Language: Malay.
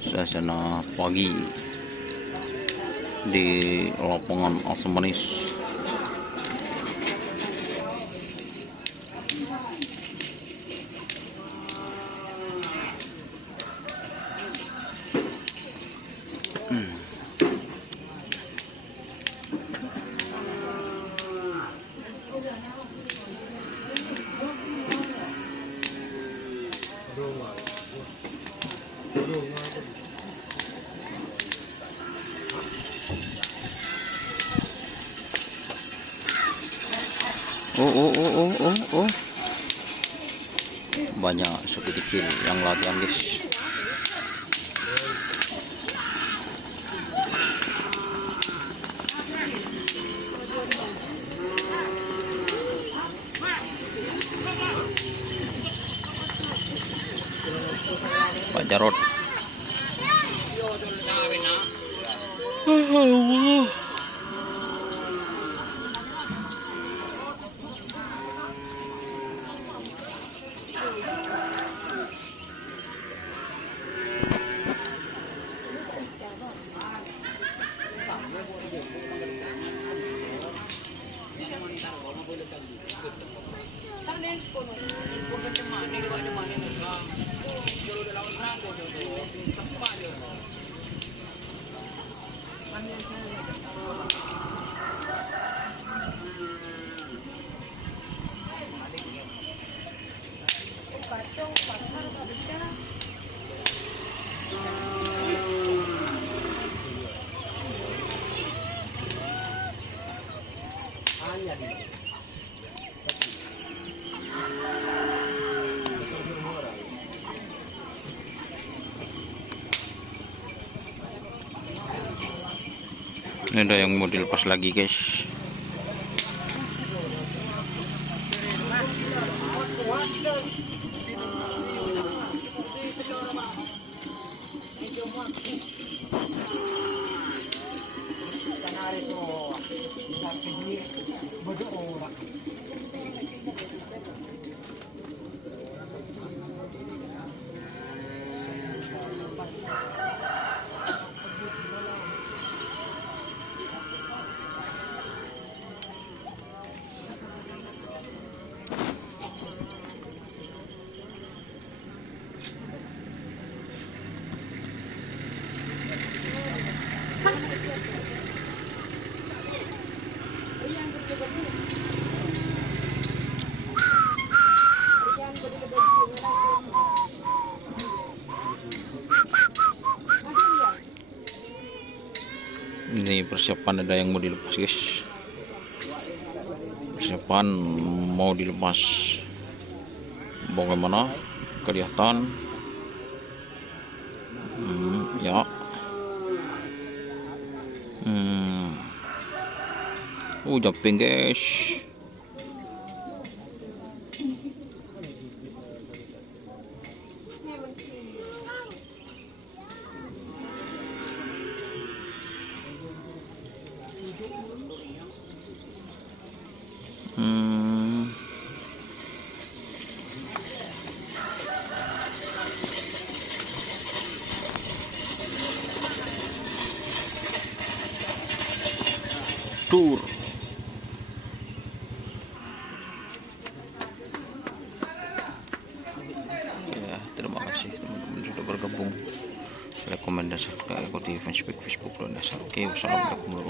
Suasana pagi di lapangan Asam Manis. Oh. Banyak suku kecil yang latihan, guys. Pak Jarod. Allah. Ini ada yang mau dilepas lagi, guys. Ini persiapan, ada yang mau dilepas, guys. Persiapan mau dilepas. Bagaimana kelihatan? Ya. Jumping, guys. Tur. Ya, terima kasih teman-teman sudah bergabung. Like, komen, dan subscribe. Ikuti Facebook dan Dasar. Oke, wassalamualaikum warahmatullahi wabarakatuh.